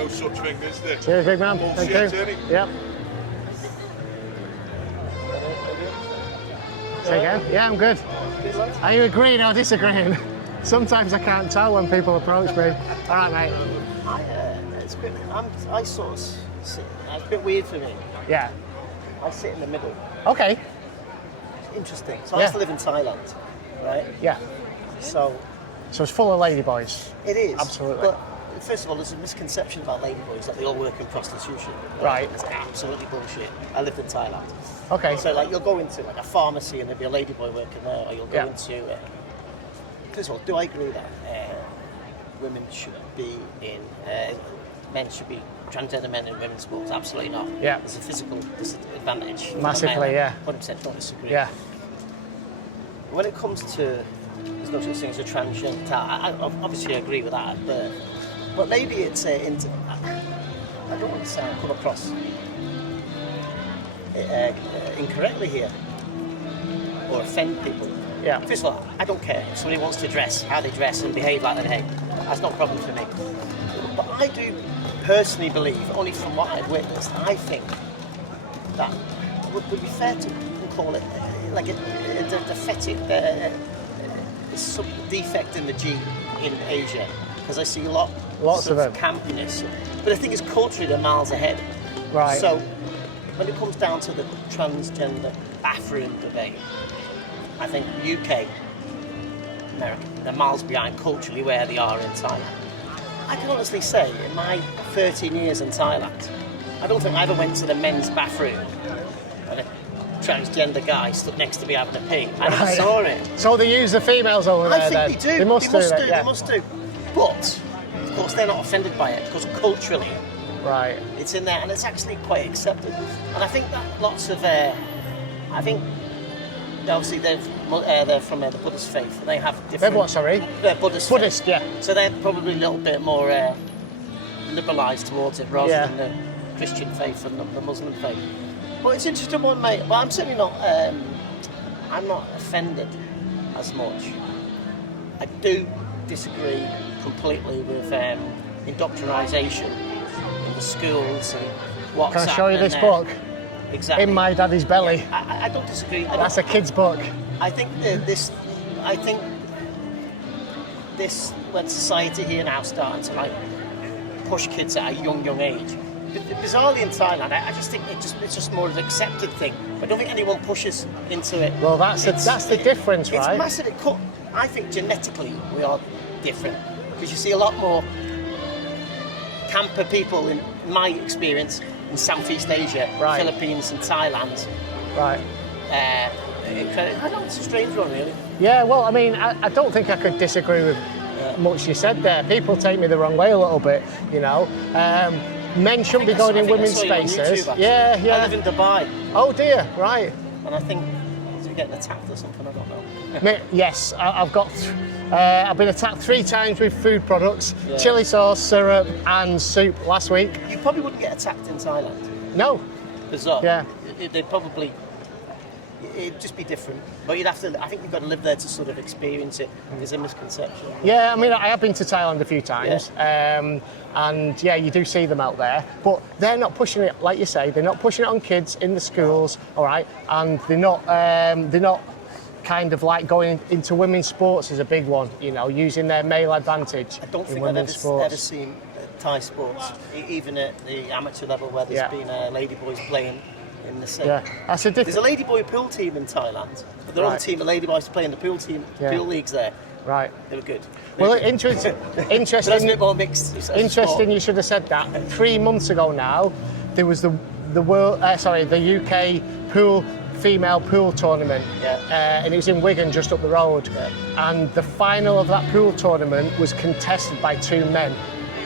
no such thing, is there? Cheers, big man. Bullshit, Thank you. isn't it? Yep. Say again? Yeah, I'm good. Are you agreeing or disagreeing? Sometimes I can't tell when people approach me. All right, mate. It's a bit, I sort of sit, it's a bit weird for me. Yeah. I sit in the middle. Okay. Interesting. So I used to live in Thailand, right? Yeah. So it's full of ladyboys. it is. Absolutely. But first of all, there's a misconception about ladyboys that they all work in prostitution. Right. It's absolutely bullshit. I lived in Thailand. Okay. So like you'll go into like a pharmacy and there'll be a ladyboy working there, or you'll go into. First of all, do I agree that women should be in, men should be transgender men in women's sports? Absolutely not. Yeah. There's a physical disadvantage. Massively, yeah. 100% don't disagree. Yeah. When it comes to, there's no such thing as a transgender, I obviously agree with that at birth. But maybe it's I don't want to say I come across incorrectly here or offend people. Yeah. First of all, I don't care if somebody wants to dress, how they dress and behave like they behave. That's not a problem for me. But I do personally believe, only from what I've witnessed, I think that it would be fair to call it like a some defect in the gene in Asia, because I see lots of campiness. But I think it's culturally they're miles ahead. Right. So when it comes down to the transgender bathroom debate, I think UK, America, they're miles behind culturally where they are in Thailand. I can honestly say, in my 13 years in Thailand, I don't think I ever went to the men's bathroom and a transgender guy stood next to me having a pee. I never saw it. So they use the females over there. I think they do. They must do. They must do. But of course, they're not offended by it because culturally, right, it's in there and it's actually quite accepted. And I think that lots of, I think. Obviously, they're from the Buddhist faith, and they have different. They're what? Sorry. They're Buddhist. Buddhist, faith. yeah. So they're probably a little bit more liberalised towards it, rather than the Christian faith and the Muslim faith. But it's an interesting one, mate. Well, I'm certainly not. I'm not offended as much. I do disagree completely with indoctrination in the schools and what's Can I show you this book? Exactly. In My Daddy's Belly. Yeah, I don't disagree. That's a kid's book. I think this when society here now starting to like push kids at a young age. Bizarrely in Thailand, I just think it's just more of an accepted thing. I don't think anyone pushes into it. Well, that's the difference, right? It's massive. I think genetically we are different because you see a lot more camper people in my experience. In Southeast Asia, right. Philippines and Thailand. Right. I know it's a strange one, really. Yeah, well, I mean, I don't think I could disagree with much you said there. People take me the wrong way a little bit, you know. Men shouldn't be going in women's spaces. YouTube, yeah. I live in Dubai. Oh dear, right. And I think you're getting attacked or something, I don't know. Yes, I've been attacked 3 times with food products, chili sauce, syrup and soup last week. You probably wouldn't get attacked in Thailand. No. Bizarre. Yeah. It'd just be different. But I think you've got to live there to sort of experience it. There's a misconception. Yeah, I mean, I have been to Thailand a few times. And yeah, you do see them out there. But they're not pushing it, like you say, they're not pushing it on kids in the schools, all right? And they're not kind of like going into women's sports is a big one, you know, using their male advantage. I don't think I've ever seen Thai sports, even at the amateur level, where there's been ladyboys playing in the same. Yeah, that's a different. There's a ladyboy pool team in Thailand, but the other team of ladyboys playing the pool leagues there. Right. They were good. Interesting. That's a bit more mixed. Interesting. You should have said that 3 months ago. Now there was the UK female pool tournament, and it was in Wigan, just up the road. And the final of that pool tournament was contested by 2 men.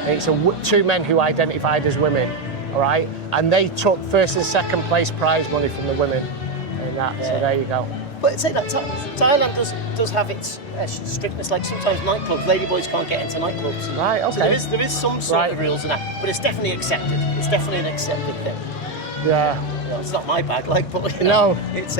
And it's 2 men who identified as women, all right? And they took first and second place prize money from the women. And so there you go. But it's like that Thailand does have its strictness. Like sometimes nightclubs, ladyboys can't get into nightclubs. Right. Okay. So there is some sort of rules in that, but it's definitely accepted. It's definitely an accepted thing. Yeah. It's not my bag, but no. It's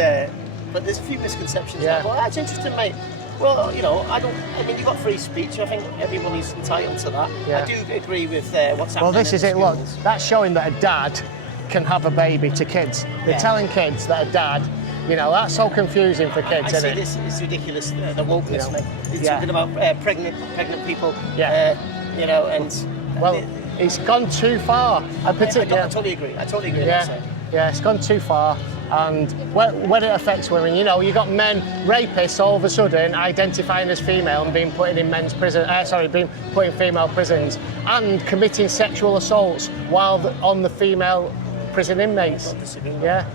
but there's a few misconceptions. Yeah. But that's interesting, mate. Well, you know, I mean, you've got free speech. I think everybody's entitled to that. Yeah. I do agree with what's happening. Well, this in is the it. Look, schools. that's showing that a dad can have a baby to kids. They're Yeah. telling kids that a dad, you know, that's so confusing for kids, I isn't see it? this is ridiculous. The wokeness, Yeah. mate. It's Yeah. talking about pregnant people. Yeah. You know, and Well, it's gone too far. I totally agree. I totally agree. Yeah, yeah, it's gone too far. And when it affects women, you know, you got men rapists all of a sudden identifying as female and being put in men's prison. Being put in female prisons and committing sexual assaults while on the female prison inmates. Yeah,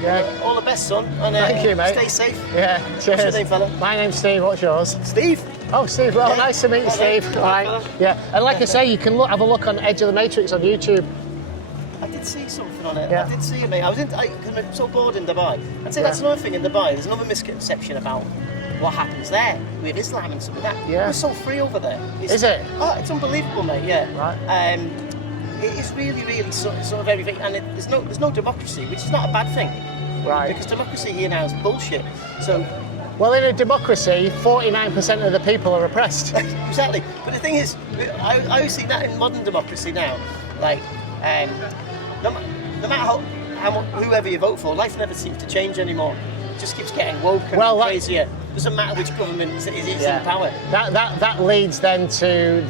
yeah. All the best, son. And, Thank you, mate. Stay safe. Yeah, cheers. What's your name, fella? My name's Steve. What's yours? Steve. Oh, Steve. Well, Yeah. nice to meet you, Steve. Hello. All right. Yeah, and like I say, you can have a look on Edge of the Matrix on YouTube. I did see something on it. Yeah. I did see it, mate. Cause I'm so bored in Dubai. I'd say that's another thing in Dubai. There's another misconception about what happens there with Islam and some of that. Yeah. We're so free over there. Is it? Oh, it's unbelievable, mate. Yeah. Right. It is really sort of everything, and there's no democracy, which is not a bad thing. Right. Because democracy here now is bullshit. So Well, in a democracy, 49% of the people are oppressed. exactly. But the thing is, I always see that in modern democracy now. Like, no matter whoever you vote for, life never seems to change anymore. It just keeps getting woke and crazier. Doesn't matter which government is in power. That leads then to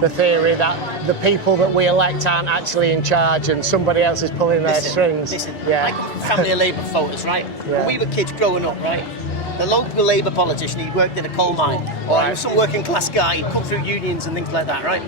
the theory that the people that we elect aren't actually in charge and somebody else is pulling their strings. Listen, yeah. I come from family of Labour voters, right? Yeah. When we were kids growing up, right? The local Labour politician, he worked in a coal mine, or he was some working class guy, he'd come through unions and things like that, right?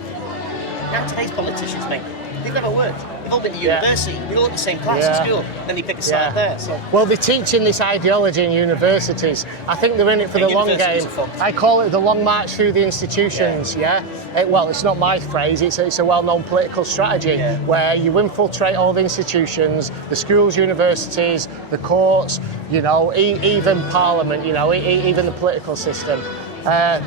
Now today's politicians, mate, they've never worked. They've all been to university, they all at the same class at school, then you pick a side there. So. Well, they're teaching this ideology in universities. I think they're in it for the long game. I call it the long march through the institutions, well, it's not my phrase, it's a well-known political strategy where you infiltrate all the institutions, the schools, universities, the courts, you know, even Parliament, you know, even the political system.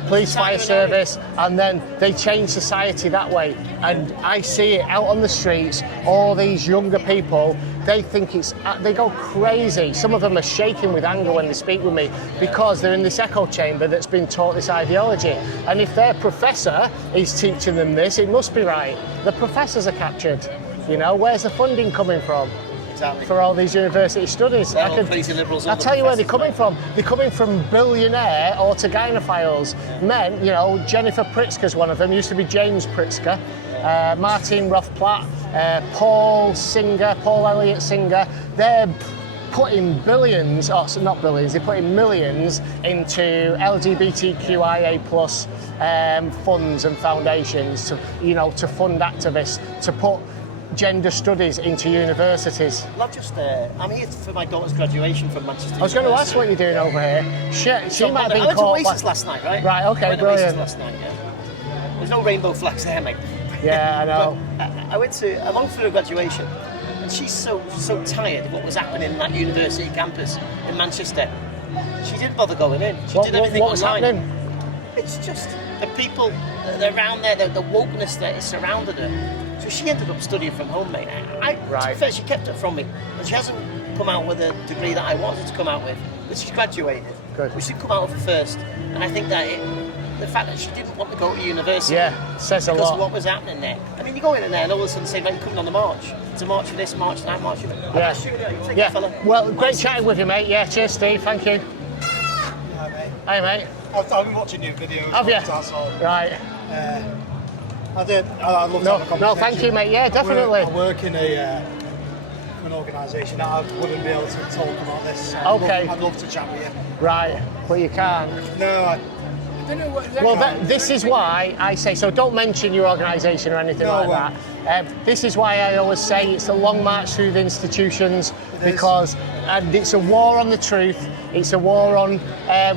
Police, fire service, and then they change society that way. And I see it out on the streets, all these younger people, they think they go crazy. Some of them are shaking with anger when they speak with me because they're in this echo chamber that's been taught this ideology. And if their professor is teaching them this, it must be right. The professors are captured. You know, where's the funding coming from? Exactly. For all these university studies. Crazy liberals. I'll tell you where they're coming from. They're coming from billionaire autogynephiles. Men, you know, Jennifer Pritzker's one of them, used to be James Pritzker, Martin Rothblatt, Paul Elliott Singer. They're putting billions, not billions, they're putting millions into LGBTQIA plus funds and foundations to, you know, to fund activists, to put gender studies into universities. Not just I'm here for my daughter's graduation from Manchester. I was going to ask what you're doing over here. She might have been I went caught. to Oasis last night, right? Right, okay, I went brilliant. To Oasis last night, There's no rainbow flags there, mate. Yeah, I know. I went to for her graduation, and she's so tired of what was happening in that university campus in Manchester. She didn't bother going in. She did everything what was online. happening? It's just the people that are around there, the wokeness that is surrounded her. So she ended up studying from home, mate. To be fair, she kept it from me, and she hasn't come out with a degree that I wanted to come out with, but she's graduated. Good. We should come out with her first, and I think that the fact that she didn't want to go to university, says a lot. because of what was happening there. I mean, you go in there and all of a sudden say, "Mate, you're coming on the march. It's a march for this, march for that, march for that." Take care, fella. Well, great chatting with you, mate. Yeah, cheers, Steve. Thank you. Hi, mate. Hey, mate. I've been watching your videos. Have you? Right. I'd love to have a conversation. No, thank you, mate. Yeah, definitely. I work in an organisation that I wouldn't be able to talk about this. I'd love to chat with you. Right, but you can't. No, I don't know what... Well, this is why I say, so don't mention your organisation or anything like that. This is why I always say it's a long march through the institutions because it's a war on the truth, it's a war on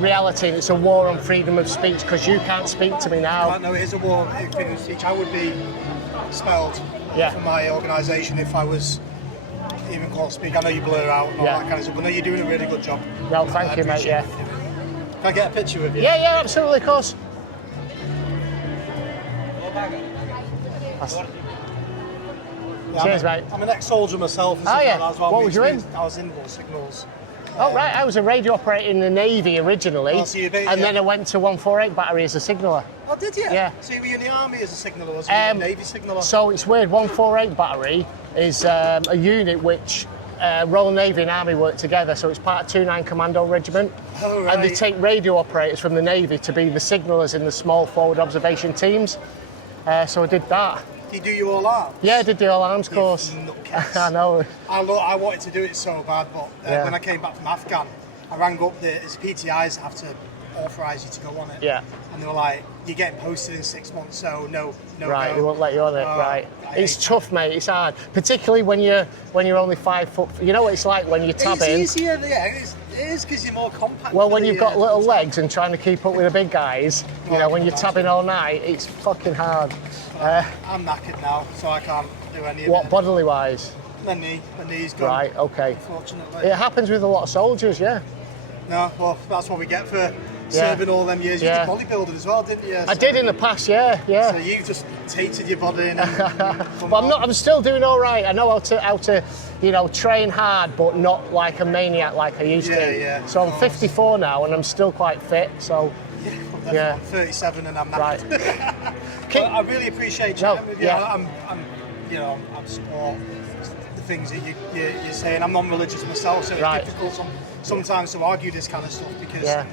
reality, and it's a war on freedom of speech because you can't speak to me now. No, it is a war on freedom of speech. I would be expelled from my organisation if I was even called to speak. I know you blur out and all that kind of stuff, but no, you're doing a really good job. No, thank you, mate, Can I get a picture with you? Yeah, absolutely, of course. Cheers, mate. I'm an ex-soldier myself. Oh, yeah. Like that as well. What was you in? I was in Signals. Oh, right. I was a radio operator in the Navy originally. Oh, so and then I went to 148 Battery as a signaller. Oh, did you? Yeah. So you were in the Army as a signaller, or was you in the Navy signaller? So it's weird. 148 Battery is a unit which Royal Navy and Army work together. So it's part of 29 Commando Regiment. Oh, right. And they take radio operators from the Navy to be the signallers in the small forward observation teams. So I did that. Did you do your all arms? Yeah, I did the all arms course. I know. I wanted to do it so bad, but when I came back from Afghan, I rang up it's PTIs have to authorise you to go on it. Yeah. And they were like, you're getting posted in 6 months, so no. Right, go. they won't let you on it. Right. It's tough, mate. It's hard, particularly when you're only 5 foot. You know what it's like when you're tabbing. It's easier, yeah. It is because you're more compact. Well, when you've got little legs and trying to keep up with the big guys, you know, when you're tabbing all night, it's fucking hard. I'm knackered now, so I can't do any of it. What, bodily wise? My knee's gone. Right, okay. Unfortunately. It happens with a lot of soldiers, yeah. No, well, that's what we get for serving all them years. You did bodybuilding as well, didn't you? I did in the past, yeah. So you've just tated your body and but I'm still doing all right. I know how to train hard, but not like a maniac like I used to. Yeah. So I'm 54 now and I'm still quite fit, so. Yeah, I'm 37 and I'm knackered. Well, I really appreciate chatting with you. I'm support the things that you're saying. I'm non-religious myself, so it's difficult sometimes to argue this kind of stuff because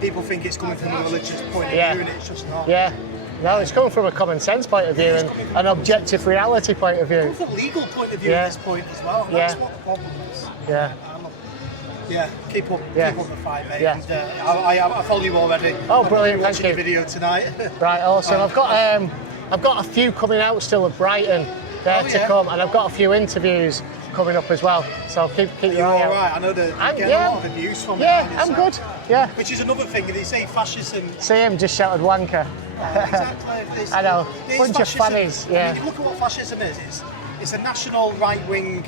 people think it's coming from a religious point of view and it's just not. Yeah. No, it's coming from a common sense point of view and an objective reality point of view. It's from a legal point of view at this point as well. And that's what the problem is. Yeah. Keep up the fight, mate. Yeah. And, I follow you already. Oh, brilliant! Thank you. Video tonight. Right, awesome. I've got a few coming out still at Brighton to come, and I've got a few interviews coming up as well. So keep your eye out. Right. I know that you get a lot of abuse from it. Yeah, I'm good. Yeah. Which is another thing. They say fascism. See him just shouted wanker. Exactly. I know. Bunch of fannies. Yeah. I mean, you look at what fascism is. It's a national right-wing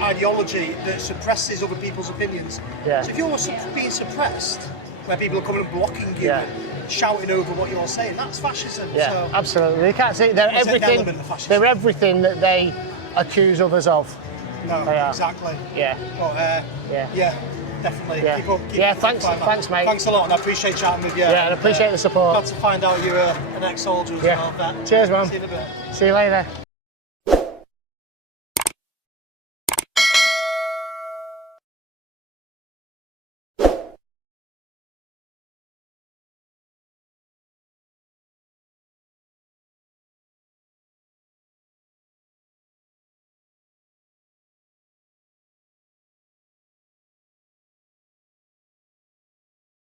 ideology that suppresses other people's opinions. Yeah. So if you're being suppressed, where people are coming and blocking you and shouting over what you're saying, that's fascism. Yeah, so absolutely. They can't see. They're everything. They're everything that they accuse others of. No, exactly. Yeah. Well, definitely. Yeah. Keep up thanks, mate. Thanks a lot, and I appreciate chatting with you. Yeah, and I appreciate the support. Glad to find out you're an ex-soldier as well. Cheers, man. See you in a bit. See you later.